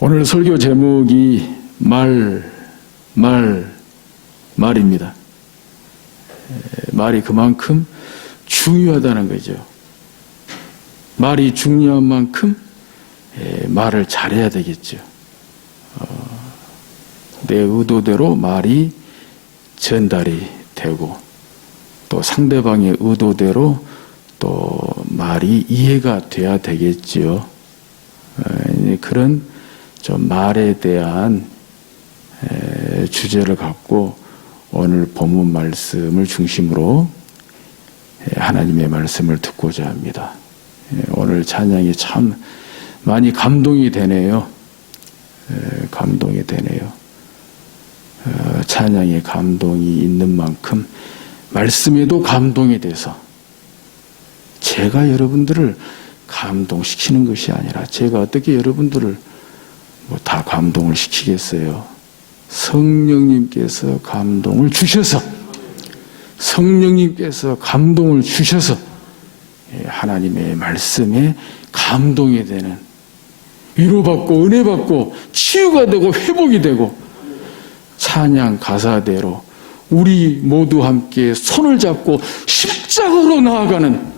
오늘 설교 제목이 말입니다. 말이 그만큼 중요하다는 거죠. 말이 중요한 만큼 말을 잘해야 되겠죠. 내 의도대로 말이 전달이 되고 또 상대방의 의도대로 또 말이 이해가 돼야 되겠지요. 그런 좀 말에 대한 주제를 갖고 오늘 본문 말씀을 중심으로 하나님의 말씀을 듣고자 합니다. 오늘 찬양이 참 많이 감동이 되네요. 감동이 되네요. 찬양에 감동이 있는 만큼 말씀에도 감동이 돼서 제가 여러분들을 감동시키는 것이 아니라 제가 어떻게 여러분들을 다 감동을 시키겠어요. 성령님께서 감동을 주셔서 하나님의 말씀에 감동이 되는, 위로받고 은혜받고 치유가 되고 회복이 되고 찬양 가사대로 우리 모두 함께 손을 잡고 십자가로 나아가는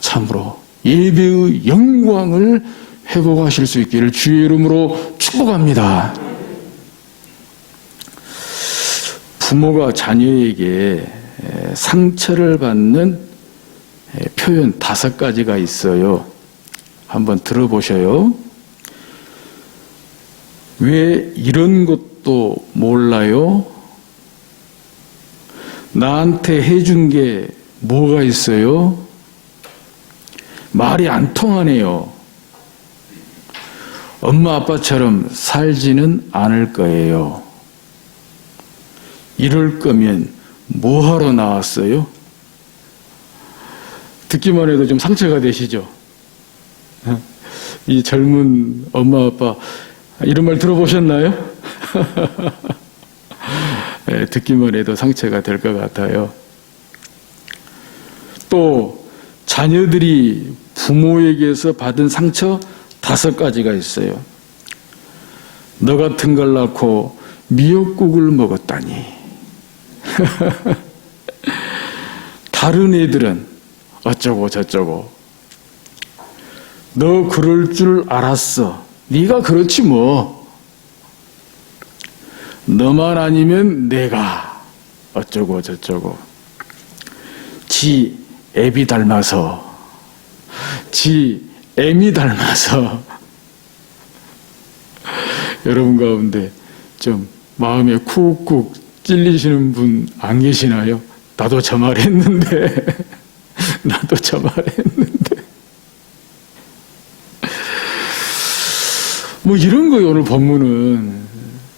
참으로 예배의 영광을 회복하실 수 있기를 주의 이름으로 축복합니다. 부모가 자녀에게 상처를 받는 표현 5가지가 있어요. 한번 들어보셔요. 왜 이런 것도 몰라요? 나한테 해준 게 뭐가 있어요? 말이 안 통하네요. 엄마 아빠처럼 살지는 않을 거예요. 이럴 거면 뭐하러 나왔어요? 듣기만 해도 좀 상처가 되시죠? 이 젊은 엄마 아빠 이런 말 들어보셨나요? 네, 듣기만 해도 상처가 될 것 같아요. 또 자녀들이 부모에게서 받은 상처 5가지가 있어요. 너 같은 걸 낳고 미역국을 먹었다니. 다른 애들은 어쩌고 저쩌고. 너 그럴 줄 알았어. 네가 그렇지 뭐. 너만 아니면 내가 어쩌고 저쩌고. 지 애비 닮아서, 지 애미 닮아서. 여러분 가운데 좀 마음에 쿡쿡 찔리시는 분 안 계시나요? 나도 저 말 했는데 나도 저 말 했는데 뭐 이런 거예요. 오늘 본문은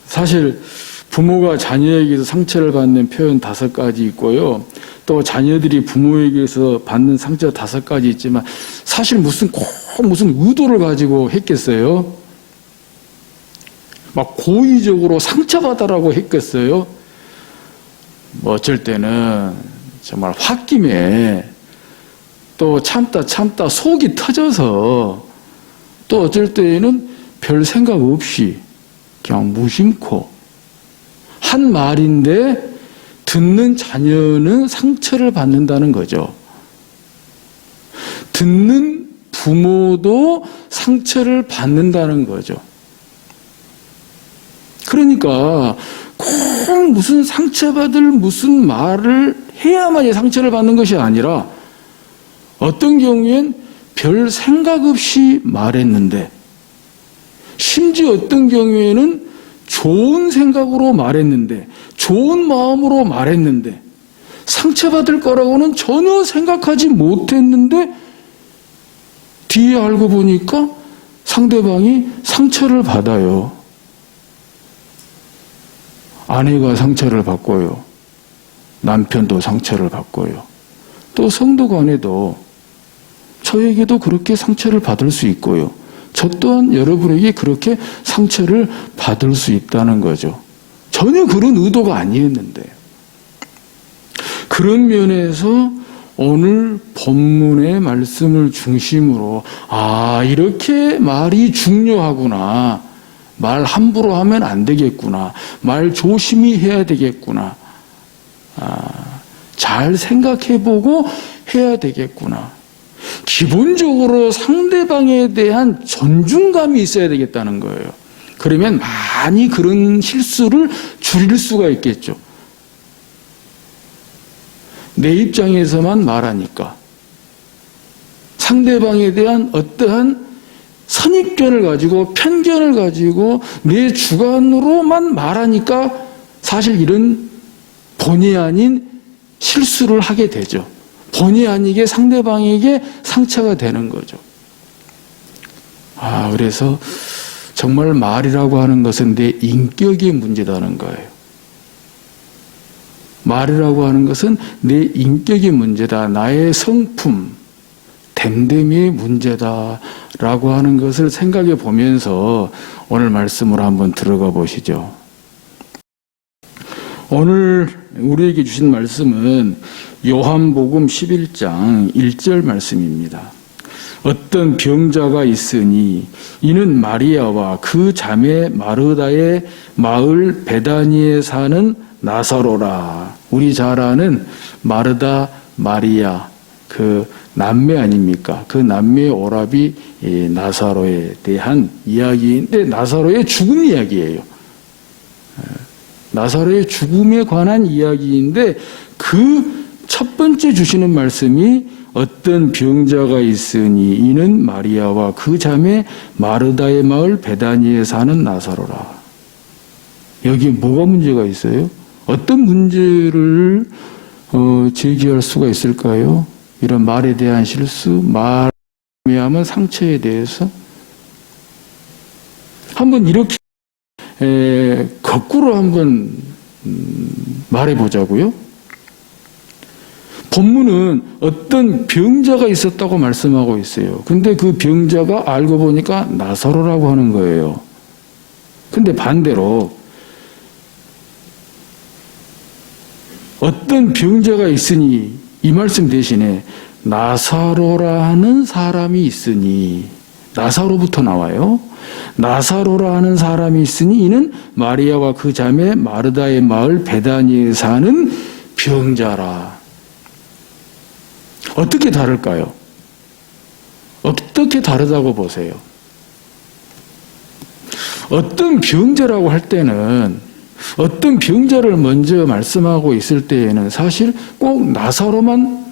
사실 부모가 자녀에게서 상처를 받는 표현 5가지 있고요. 또 자녀들이 부모에게서 받는 상처 5가지 있지만 사실 무슨 의도를 가지고 했겠어요? 막 고의적으로 상처받아라고 했겠어요? 뭐 어쩔 때는 정말 홧김에 또 참다 속이 터져서 또 어쩔 때에는 별 생각 없이 그냥 무심코 한 말인데 듣는 자녀는 상처를 받는다는 거죠. 듣는 부모도 상처를 받는다는 거죠. 그러니까 꼭 무슨 상처받을 무슨 말을 해야만이 상처를 받는 것이 아니라 어떤 경우엔 별 생각 없이 말했는데 심지어 어떤 경우에는 좋은 생각으로 말했는데 좋은 마음으로 말했는데 상처받을 거라고는 전혀 생각하지 못했는데 뒤에 알고 보니까 상대방이 상처를 받아요. 아내가 상처를 받고요. 남편도 상처를 받고요. 또 성도 간에도 저에게도 그렇게 상처를 받을 수 있고요. 저 또한 여러분에게 그렇게 상처를 받을 수 있다는 거죠. 전혀 그런 의도가 아니었는데. 그런 면에서 오늘 본문의 말씀을 중심으로 이렇게 말이 중요하구나. 말 함부로 하면 안 되겠구나. 말 조심히 해야 되겠구나. 잘 생각해보고 해야 되겠구나. 기본적으로 상대방에 대한 존중감이 있어야 되겠다는 거예요. 그러면 많이 그런 실수를 줄일 수가 있겠죠. 내 입장에서만 말하니까 상대방에 대한 어떠한 선입견을 가지고 편견을 가지고 내 주관으로만 말하니까 사실 이런 본의 아닌 실수를 하게 되죠. 본의 아니게 상대방에게 상처가 되는 거죠. 그래서 정말 말이라고 하는 것은 내 인격의 문제다는 거예요. 말이라고 하는 것은 내 인격의 문제다. 나의 성품, 됨됨이의 문제다라고 하는 것을 생각해 보면서 오늘 말씀으로 한번 들어가 보시죠. 오늘 우리에게 주신 말씀은 요한복음 11장 1절 말씀입니다. 어떤 병자가 있으니 이는 마리아와 그 자매 마르다의 마을 베다니에 사는 나사로라. 우리 잘 아는 마르다, 마리아 그 남매 아닙니까? 그 남매의 오라비 나사로에 대한 이야기인데 나사로의 죽음 이야기예요. 나사로의 죽음에 관한 이야기인데 그 첫 번째 주시는 말씀이 어떤 병자가 있으니 이는 마리아와 그 자매 마르다의 마을 베다니에 사는 나사로라. 여기 뭐가 문제가 있어요? 어떤 문제를 제기할 수가 있을까요? 이런 말에 대한 실수, 말에 하면 상처에 대해서 한번 이렇게 거꾸로 한번 말해보자고요. 본문은 어떤 병자가 있었다고 말씀하고 있어요. 근데 그 병자가 알고 보니까 나사로라고 하는 거예요. 근데 반대로 어떤 병자가 있으니 이 말씀 대신에 나사로라는 사람이 있으니 나사로부터 나와요. 나사로라는 사람이 있으니 이는 마리아와 그 자매 마르다의 마을 베다니에 사는 병자라. 어떻게 다를까요? 어떻게 다르다고 보세요? 어떤 병자라고 할 때는 어떤 병자를 먼저 말씀하고 있을 때에는 사실 꼭 나사로만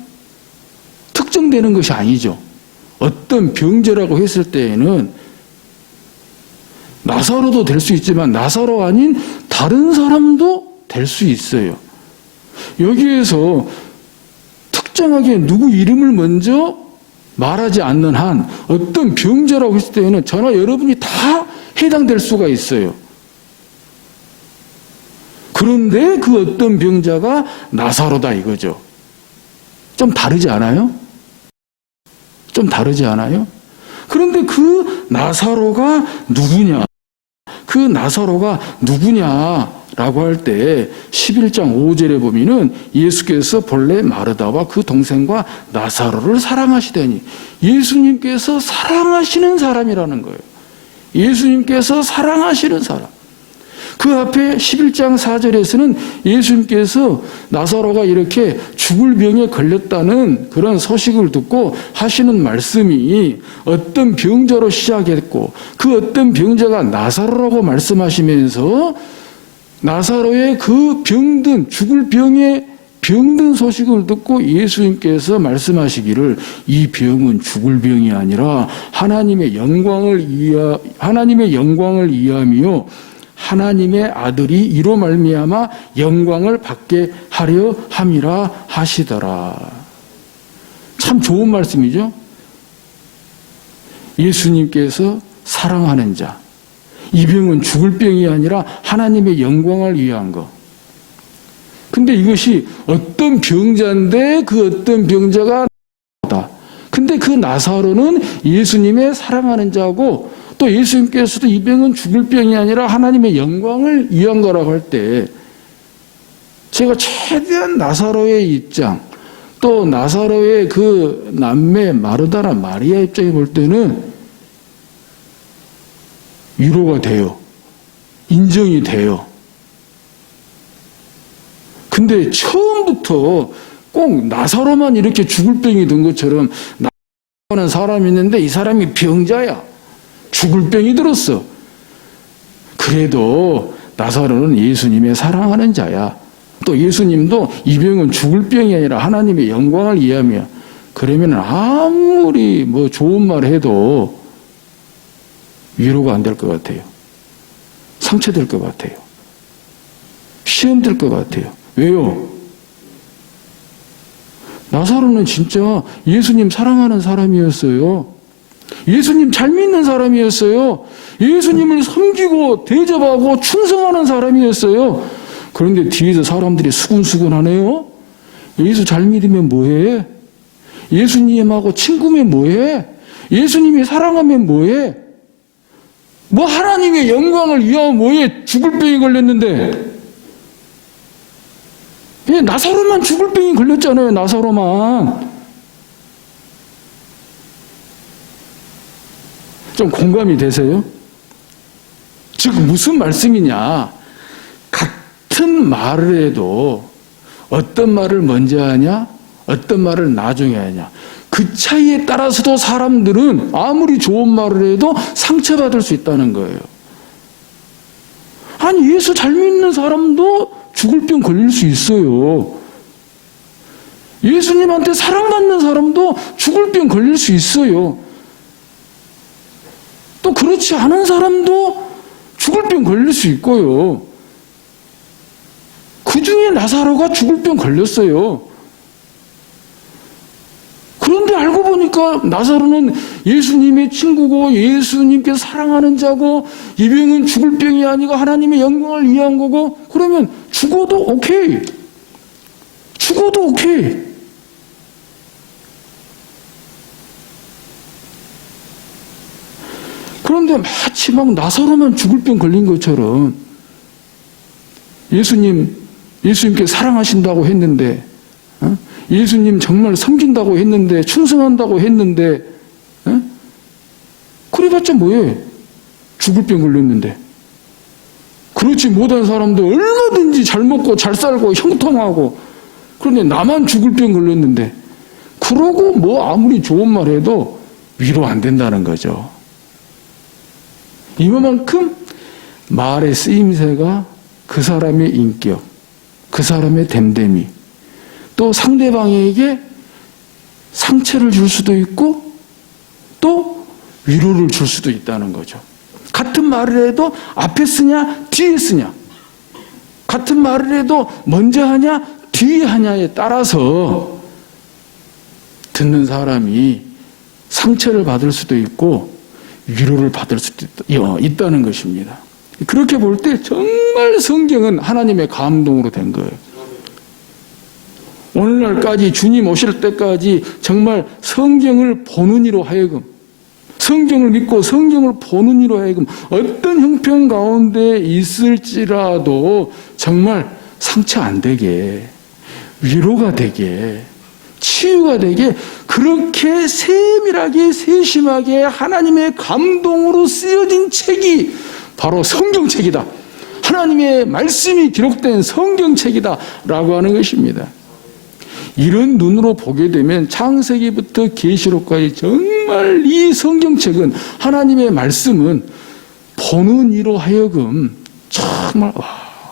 특정되는 것이 아니죠. 어떤 병자라고 했을 때에는 나사로도 될 수 있지만 나사로 아닌 다른 사람도 될 수 있어요. 여기에서 특정하게 누구 이름을 먼저 말하지 않는 한 어떤 병자라고 했을 때에는 저나 여러분이 다 해당될 수가 있어요. 그런데 그 어떤 병자가 나사로다 이거죠. 좀 다르지 않아요? 좀 다르지 않아요? 그런데 그 나사로가 누구냐? 그 나사로가 누구냐라고 할 때 11장 5절에 보면은 예수께서 본래 마르다와 그 동생과 나사로를 사랑하시더니 예수님께서 사랑하시는 사람이라는 거예요. 예수님께서 사랑하시는 사람. 그 앞에 11장 4절에서는 예수님께서 나사로가 이렇게 죽을 병에 걸렸다는 그런 소식을 듣고 하시는 말씀이 어떤 병자로 시작했고 그 어떤 병자가 나사로라고 말씀하시면서 나사로의 그 병든 죽을 병에 병든 소식을 듣고 예수님께서 말씀하시기를 이 병은 죽을 병이 아니라 하나님의 영광을 위함이요 하나님의 아들이 이로 말미암아 영광을 받게 하려 함이라 하시더라. 참 좋은 말씀이죠. 예수님께서 사랑하는 자, 이 병은 죽을 병이 아니라 하나님의 영광을 위한 것. 근데 이것이 어떤 병자인데 그 어떤 병자가 나사로다. 근데 그 나사로는 예수님의 사랑하는 자고 또 예수님께서도 이 병은 죽을 병이 아니라 하나님의 영광을 위한 거라고 할 때 제가 최대한 나사로의 입장 또 나사로의 그 남매 마르다나 마리아 입장에 볼 때는 위로가 돼요. 인정이 돼요. 근데 처음부터 꼭 나사로만 이렇게 죽을 병이 든 것처럼 나사로라는 사람이 있는데 이 사람이 병자야. 죽을 병이 들었어. 그래도 나사로는 예수님의 사랑하는 자야. 또 예수님도 이 병은 죽을 병이 아니라 하나님의 영광을 위함이야. 그러면 아무리 뭐 좋은 말 해도 위로가 안 될 것 같아요. 상처될 것 같아요. 시험될 것 같아요. 왜요? 나사로는 진짜 예수님 사랑하는 사람이었어요. 예수님 잘 믿는 사람이었어요. 예수님을 섬기고 대접하고 충성하는 사람이었어요. 그런데 뒤에서 사람들이 수군수군하네요. 예수 잘 믿으면 뭐해? 예수님하고 친구면 뭐해? 예수님이 사랑하면 뭐해? 뭐 하나님의 영광을 위하면 뭐해? 죽을 병이 걸렸는데. 나사로만 죽을 병이 걸렸잖아요. 나사로만. 좀 공감이 되세요? 즉 무슨 말씀이냐? 같은 말을 해도 어떤 말을 먼저 하냐? 어떤 말을 나중에 하냐? 그 차이에 따라서도 사람들은 아무리 좋은 말을 해도 상처받을 수 있다는 거예요. 아니 예수 잘 믿는 사람도 죽을 병 걸릴 수 있어요. 예수님한테 사랑받는 사람도 죽을 병 걸릴 수 있어요. 또 그렇지 않은 사람도 죽을 병 걸릴 수 있고요. 그 중에 나사로가 죽을 병 걸렸어요. 그런데 알고 보니까 나사로는 예수님의 친구고 예수님께 사랑하는 자고 이 병은 죽을 병이 아니고 하나님의 영광을 위한 거고 그러면 죽어도 오케이. 죽어도 오케이. 그런데 마치 막 나사로만 죽을 병 걸린 것처럼 예수님께 사랑하신다고 했는데 예수님 정말 섬긴다고 했는데 충성한다고 했는데 그래봤자 뭐해? 죽을 병 걸렸는데. 그렇지 못한 사람도 얼마든지 잘 먹고 잘 살고 형통하고 그런데 나만 죽을 병 걸렸는데 그러고 뭐 아무리 좋은 말 해도 위로 안 된다는 거죠. 이만큼 말의 쓰임새가 그 사람의 인격, 그 사람의 됨됨이 또 상대방에게 상처를 줄 수도 있고 또 위로를 줄 수도 있다는 거죠. 같은 말을 해도 앞에 쓰냐 뒤에 쓰냐 같은 말을 해도 먼저 하냐 뒤에 하냐에 따라서 듣는 사람이 상처를 받을 수도 있고 위로를 받을 수도 있다는 것입니다. 그렇게 볼 때 정말 성경은 하나님의 감동으로 된 거예요. 오늘날까지 주님 오실 때까지 정말 성경을 보는 이로 하여금 성경을 믿고 성경을 보는 이로 하여금 어떤 형편 가운데 있을지라도 정말 상처 안 되게 위로가 되게 치유가 되게 그렇게 세밀하게 세심하게 하나님의 감동으로 쓰여진 책이 바로 성경책이다. 하나님의 말씀이 기록된 성경책이다 라고 하는 것입니다. 이런 눈으로 보게 되면 창세기부터 계시록까지 정말 이 성경책은 하나님의 말씀은 보는 이로 하여금 정말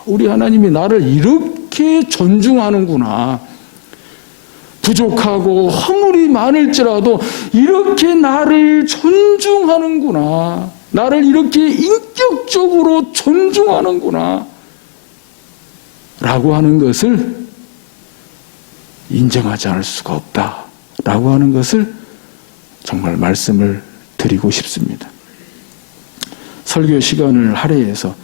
우리 하나님이 나를 이렇게 존중하는구나. 부족하고 허물이 많을지라도 이렇게 나를 존중하는구나. 나를 이렇게 인격적으로 존중하는구나. 라고 하는 것을 인정하지 않을 수가 없다. 라고 하는 것을 정말 말씀을 드리고 싶습니다. 설교 시간을 할애해서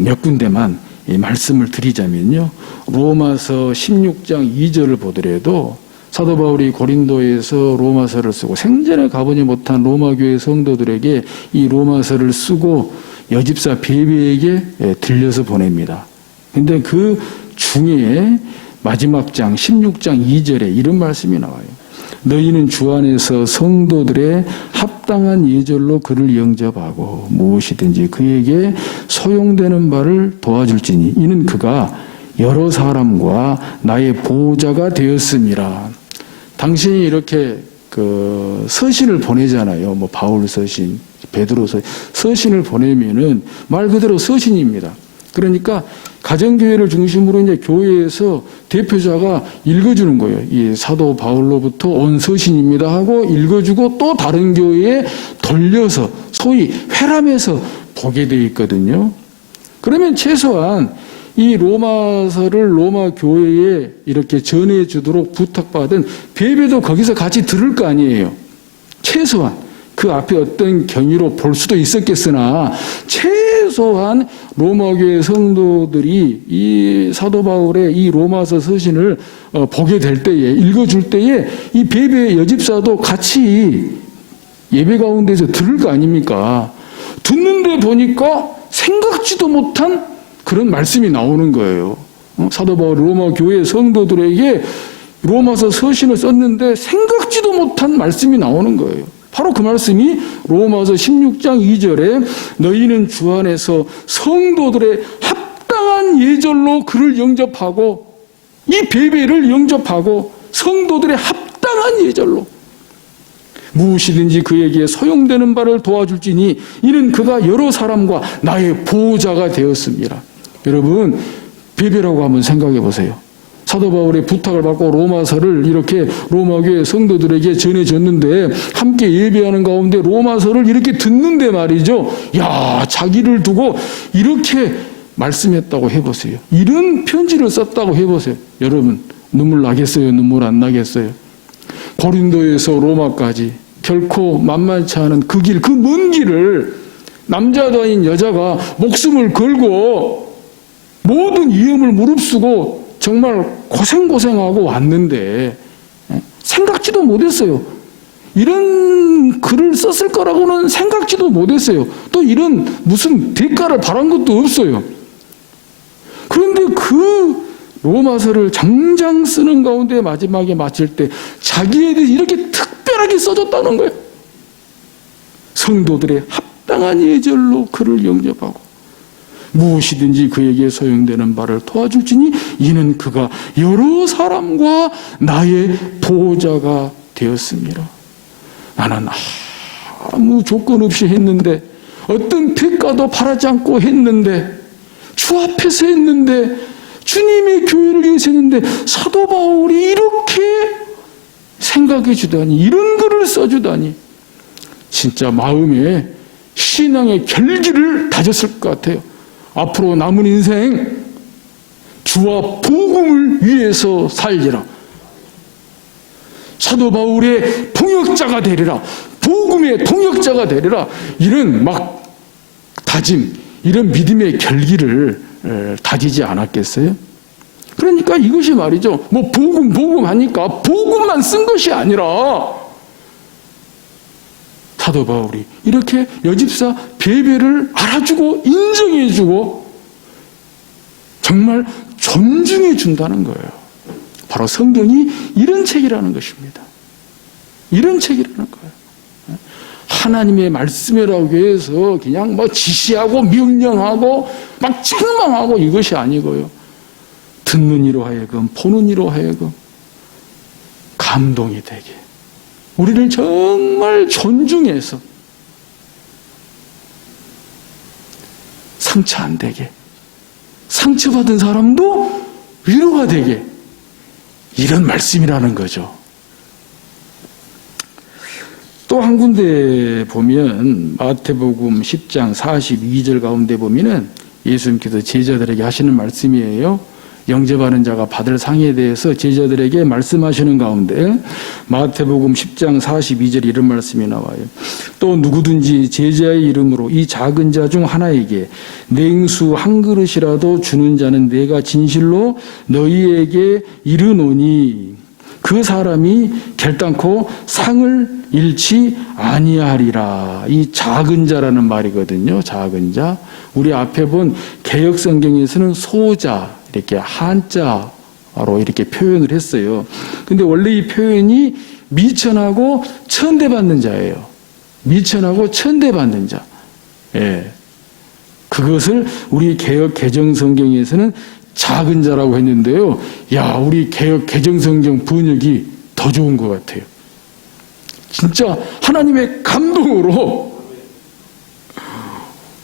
몇 군데만 이 말씀을 드리자면요. 로마서 16장 2절을 보더라도 사도 바울이 고린도에서 로마서를 쓰고 생전에 가보지 못한 로마 교회 성도들에게 이 로마서를 쓰고 여집사 베베에게 들려서 보냅니다. 근데 그 중에 마지막 장 16장 2절에 이런 말씀이 나와요. 너희는 주 안에서 성도들의 합당한 예절로 그를 영접하고 무엇이든지 그에게 소용되는 바를 도와줄지니 이는 그가 여러 사람과 나의 보호자가 되었음이라. 당신이 이렇게 그 서신을 보내잖아요. 뭐 바울 서신, 베드로 서신을 보내면은 말 그대로 서신입니다. 그러니까 가정교회를 중심으로 이제 교회에서 대표자가 읽어주는 거예요. 이 사도 바울로부터 온 서신입니다 하고 읽어주고 또 다른 교회에 돌려서 소위 회람해서 보게 돼 있거든요. 그러면 최소한 이 로마서를 로마 교회에 이렇게 전해주도록 부탁받은 베베도 거기서 같이 들을 거 아니에요. 최소한 그 앞에 어떤 경위로 볼 수도 있었겠으나 최소한 로마교회 성도들이 이 사도 바울의 이 로마서 서신을 보게 될 때에 읽어줄 때에 이 베베 여집사도 같이 예배 가운데서 들을 거 아닙니까? 듣는데 보니까 생각지도 못한 그런 말씀이 나오는 거예요. 사도 바울 로마 교회 성도들에게 로마서 서신을 썼는데 생각지도 못한 말씀이 나오는 거예요. 바로 그 말씀이 로마서 16장 2절에 너희는 주 안에서 성도들의 합당한 예절로 그를 영접하고 이 베베를 영접하고 성도들의 합당한 예절로 무엇이든지 그에게 소용되는 바를 도와줄지니 이는 그가 여러 사람과 나의 보호자가 되었습니다. 여러분 베베라고 한번 생각해 보세요. 사도 바울의 부탁을 받고 로마서를 이렇게 로마교회 성도들에게 전해줬는데 함께 예배하는 가운데 로마서를 이렇게 듣는데 말이죠. 야, 자기를 두고 이렇게 말씀했다고 해보세요. 이런 편지를 썼다고 해보세요. 여러분 눈물 나겠어요? 눈물 안 나겠어요? 고린도에서 로마까지 결코 만만치 않은 그 길, 그 먼 길을 남자도 아닌 여자가 목숨을 걸고 모든 위험을 무릅쓰고 정말 고생하고 왔는데 생각지도 못했어요. 이런 글을 썼을 거라고는 생각지도 못했어요. 또 이런 무슨 대가를 바란 것도 없어요. 그런데 그 로마서를 장장 쓰는 가운데 마지막에 마칠 때 자기에 대해서 이렇게 특별하게 써줬다는 거예요. 성도들의 합당한 예절로 그를 영접하고 무엇이든지 그에게 소용되는 바를 도와줄지니 이는 그가 여러 사람과 나의 보호자가 되었습니다. 나는 아무 조건 없이 했는데 어떤 대가도 바라지 않고 했는데 주 앞에서 했는데 주님의 교회를 위해서 했는데 사도 바울이 이렇게 생각해 주다니 이런 글을 써주다니 진짜 마음에 신앙의 결기를 다졌을 것 같아요. 앞으로 남은 인생 주와 복음을 위해서 살리라. 사도 바울의 동역자가 되리라. 복음의 동역자가 되리라. 이런 막 다짐, 이런 믿음의 결기를 다지지 않았겠어요? 그러니까 이것이 말이죠. 뭐 복음 하니까 복음만 쓴 것이 아니라 사도 바울이 이렇게 여집사 베베를 알아주고 인정해주고 정말 존중해 준다는 거예요. 바로 성경이 이런 책이라는 것입니다. 이런 책이라는 거예요. 하나님의 말씀이라고 해서 그냥 뭐 지시하고 명령하고 막 책망하고 이것이 아니고요. 듣는 이로 하여금 보는 이로 하여금 감동이 되게 우리를 정말 존중해서 상처 안 되게 상처받은 사람도 위로가 되게 이런 말씀이라는 거죠. 또 한 군데 보면 마태복음 10장 42절 가운데 보면은 예수님께서 제자들에게 하시는 말씀이에요. 영접하는 자가 받을 상에 대해서 제자들에게 말씀하시는 가운데 마태복음 10장 42절 이런 말씀이 나와요. 또 누구든지 제자의 이름으로 이 작은 자 중 하나에게 냉수 한 그릇이라도 주는 자는 내가 진실로 너희에게 이르노니 그 사람이 결단코 상을 잃지 아니하리라. 이 작은 자라는 말이거든요. 작은 자. 우리 앞에 본 개역성경에서는 소자 이렇게 한자 이렇게 표현을 했어요. 근데 원래 이 표현이 미천하고 천대받는 자예요. 미천하고 천대받는 자. 예. 그것을 우리 개역 개정성경에서는 작은 자라고 했는데요. 야, 우리 개역 개정성경 번역이 더 좋은 것 같아요. 진짜 하나님의 감동으로,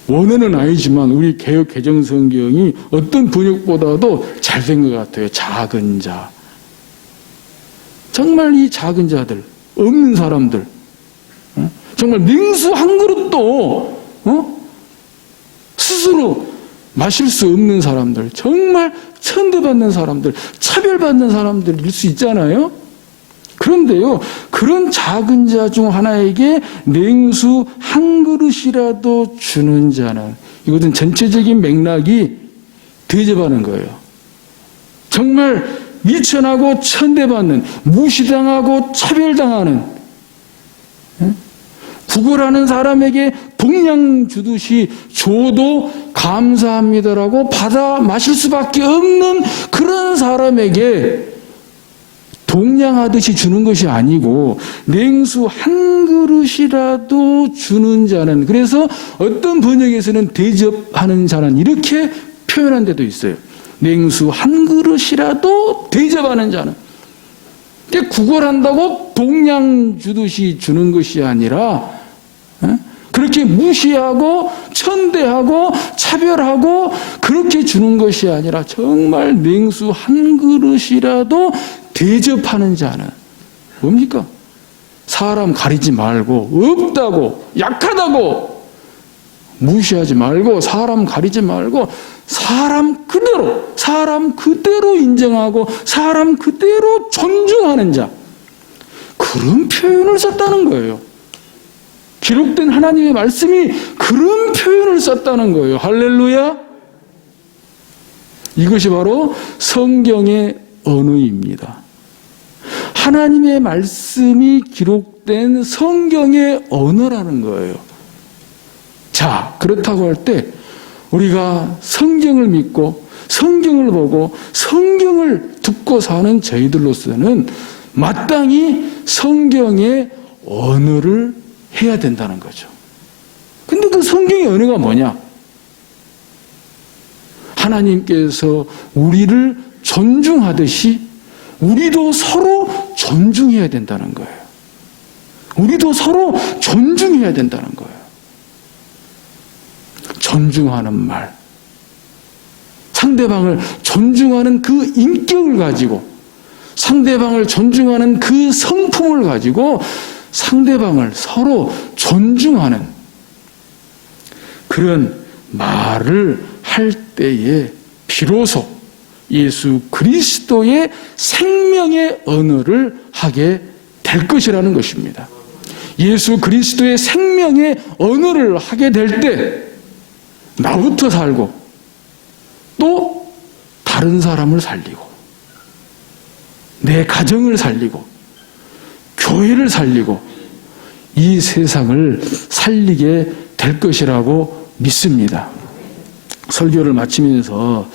원어는 아니지만 우리 개역 개정성경이 어떤 번역보다도 잘 된 것 같아요. 작은 자. 정말 이 작은 자들, 없는 사람들, 정말 냉수 한 그릇도 스스로 마실 수 없는 사람들, 정말 천대받는 사람들, 차별받는 사람들일 수 있잖아요. 그런데요, 그런 작은 자 중 하나에게 냉수 한 그릇이라도 주는 자는, 이것은 전체적인 맥락이 대접하는 거예요. 정말 미천하고 천대받는, 무시당하고 차별당하는, 구걸하는 사람에게 동량 주듯이 줘도 감사합니다라고 받아 마실 수밖에 없는 그런 사람에게 동량하듯이 주는 것이 아니고 냉수 한 그릇이라도 주는 자는, 그래서 어떤 번역에서는 대접하는 자는 이렇게 표현한 데도 있어요. 냉수 한 그릇이라도 대접하는 자는. 구걸한다고 동량 주듯이 주는 것이 아니라 그렇게 무시하고 천대하고 차별하고 그렇게 주는 것이 아니라 정말 냉수 한 그릇이라도 대접하는 자는 뭡니까? 사람 가리지 말고, 없다고, 약하다고 무시하지 말고, 사람 가리지 말고 사람 그대로 인정하고 사람 그대로 존중하는 자, 그런 표현을 썼다는 거예요. 기록된 하나님의 말씀이 그런 표현을 썼다는 거예요. 할렐루야. 이것이 바로 성경의 언어입니다. 하나님의 말씀이 기록된 성경의 언어라는 거예요. 자, 그렇다고 할 때 우리가 성경을 믿고 성경을 보고 성경을 듣고 사는 저희들로서는 마땅히 성경의 언어를 해야 된다는 거죠. 근데 그 성경의 언어가 뭐냐? 하나님께서 우리를 존중하듯이 우리도 서로 존중해야 된다는 거예요. 우리도 서로 존중해야 된다는 거예요. 존중하는 말, 상대방을 존중하는 그 인격을 가지고, 상대방을 존중하는 그 성품을 가지고 상대방을 서로 존중하는 그런 말을 할 때에 비로소 예수 그리스도의 생명의 언어를 하게 될 것이라는 것입니다. 예수 그리스도의 생명의 언어를 하게 될 때 나부터 살고 또 다른 사람을 살리고 내 가정을 살리고 교회를 살리고 이 세상을 살리게 될 것이라고 믿습니다. 설교를 마치면서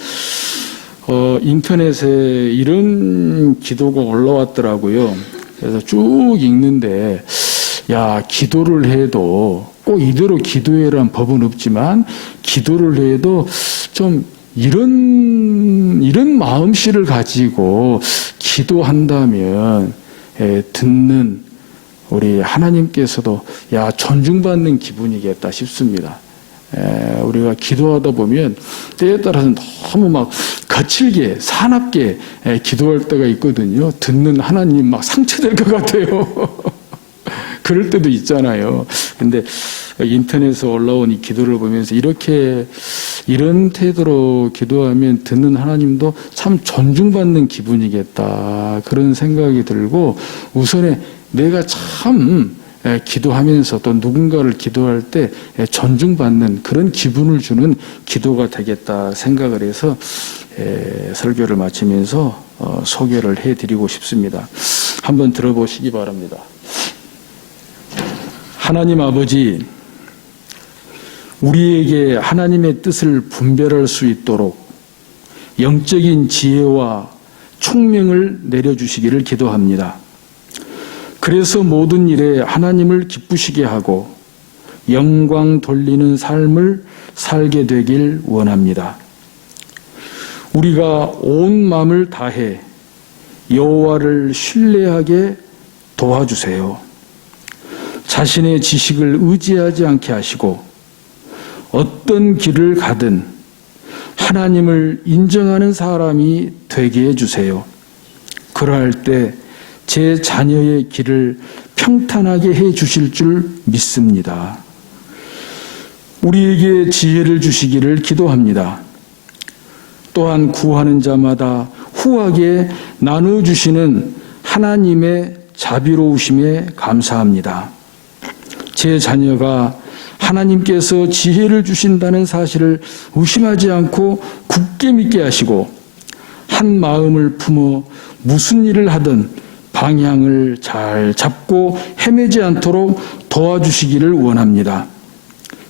인터넷에 이런 기도가 올라왔더라고요. 그래서 쭉 읽는데, 야, 기도를 해도 꼭 이대로 기도해라는 법은 없지만 기도를 해도 좀 이런 마음씨를 가지고 기도한다면 듣는 우리 하나님께서도 야, 존중받는 기분이겠다 싶습니다. 우리가 기도하다 보면 때에 따라서는 너무 막 거칠게 사납게 기도할 때가 있거든요. 듣는 하나님 막 상처될 것 같아요. 그럴 때도 있잖아요. 근데 인터넷에 올라온 이 기도를 보면서 이런 태도로 기도하면 듣는 하나님도 참 존중받는 기분이겠다, 그런 생각이 들고, 우선에 내가 참 기도하면서 또 누군가를 기도할 때 존중받는 그런 기분을 주는 기도가 되겠다 생각을 해서 설교를 마치면서 소개를 해드리고 싶습니다. 한번 들어보시기 바랍니다. 하나님 아버지, 우리에게 하나님의 뜻을 분별할 수 있도록 영적인 지혜와 총명을 내려주시기를 기도합니다. 그래서 모든 일에 하나님을 기쁘시게 하고 영광 돌리는 삶을 살게 되길 원합니다. 우리가 온 마음을 다해 여호와를 신뢰하게 도와주세요. 자신의 지식을 의지하지 않게 하시고 어떤 길을 가든 하나님을 인정하는 사람이 되게 해주세요. 그러할 때 제 자녀의 길을 평탄하게 해주실 줄 믿습니다. 우리에게 지혜를 주시기를 기도합니다. 또한 구하는 자마다 후하게 나눠주시는 하나님의 자비로우심에 감사합니다. 제 자녀가 하나님께서 지혜를 주신다는 사실을 의심하지 않고 굳게 믿게 하시고 한 마음을 품어 무슨 일을 하든 방향을 잘 잡고 헤매지 않도록 도와주시기를 원합니다.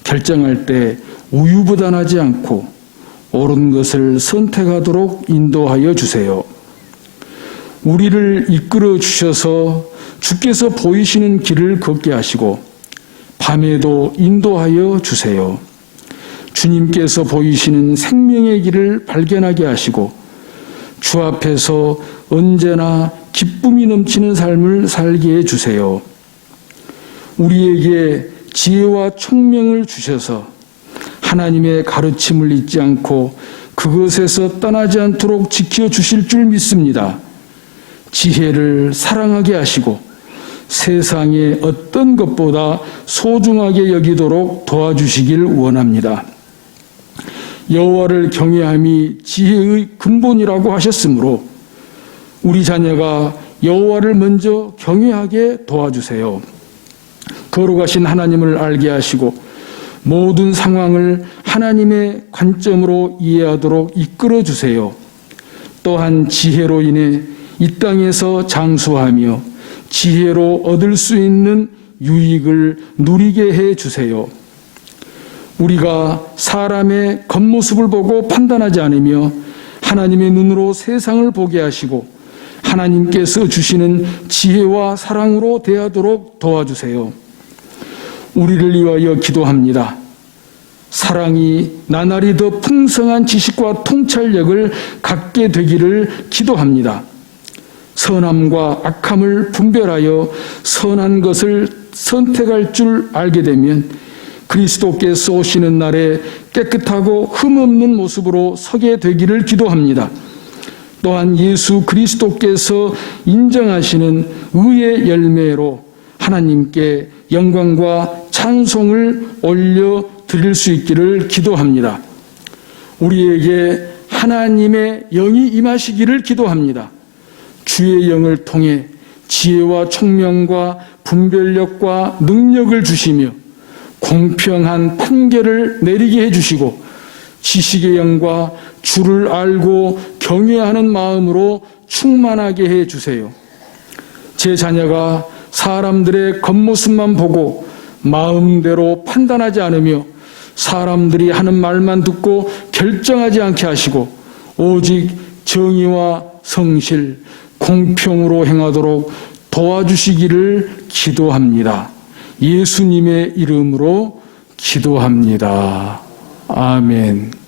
결정할 때 우유부단하지 않고 옳은 것을 선택하도록 인도하여 주세요. 우리를 이끌어 주셔서 주께서 보이시는 길을 걷게 하시고 밤에도 인도하여 주세요. 주님께서 보이시는 생명의 길을 발견하게 하시고 주 앞에서 언제나 기쁨이 넘치는 삶을 살게 해주세요. 우리에게 지혜와 총명을 주셔서 하나님의 가르침을 잊지 않고 그것에서 떠나지 않도록 지켜주실 줄 믿습니다. 지혜를 사랑하게 하시고 세상의 어떤 것보다 소중하게 여기도록 도와주시길 원합니다. 여호와를 경외함이 지혜의 근본이라고 하셨으므로 우리 자녀가 여호와를 먼저 경외하게 도와주세요. 거룩하신 하나님을 알게 하시고 모든 상황을 하나님의 관점으로 이해하도록 이끌어 주세요. 또한 지혜로 인해 이 땅에서 장수하며 지혜로 얻을 수 있는 유익을 누리게 해 주세요. 우리가 사람의 겉모습을 보고 판단하지 않으며 하나님의 눈으로 세상을 보게 하시고 하나님께서 주시는 지혜와 사랑으로 대하도록 도와주세요. 우리를 위하여 기도합니다. 사랑이 나날이 더 풍성한 지식과 통찰력을 갖게 되기를 기도합니다. 선함과 악함을 분별하여 선한 것을 선택할 줄 알게 되면 그리스도께서 오시는 날에 깨끗하고 흠없는 모습으로 서게 되기를 기도합니다. 또한 예수 그리스도께서 인정하시는 의의 열매로 하나님께 영광과 찬송을 올려 드릴 수 있기를 기도합니다. 우리에게 하나님의 영이 임하시기를 기도합니다. 주의 영을 통해 지혜와 총명과 분별력과 능력을 주시며 공평한 판결을 내리게 해주시고 지식의 영과 주를 알고 경외하는 마음으로 충만하게 해주세요. 제 자녀가 사람들의 겉모습만 보고 마음대로 판단하지 않으며 사람들이 하는 말만 듣고 결정하지 않게 하시고 오직 정의와 성실, 공평으로 행하도록 도와주시기를 기도합니다. 예수님의 이름으로 기도합니다. 아멘.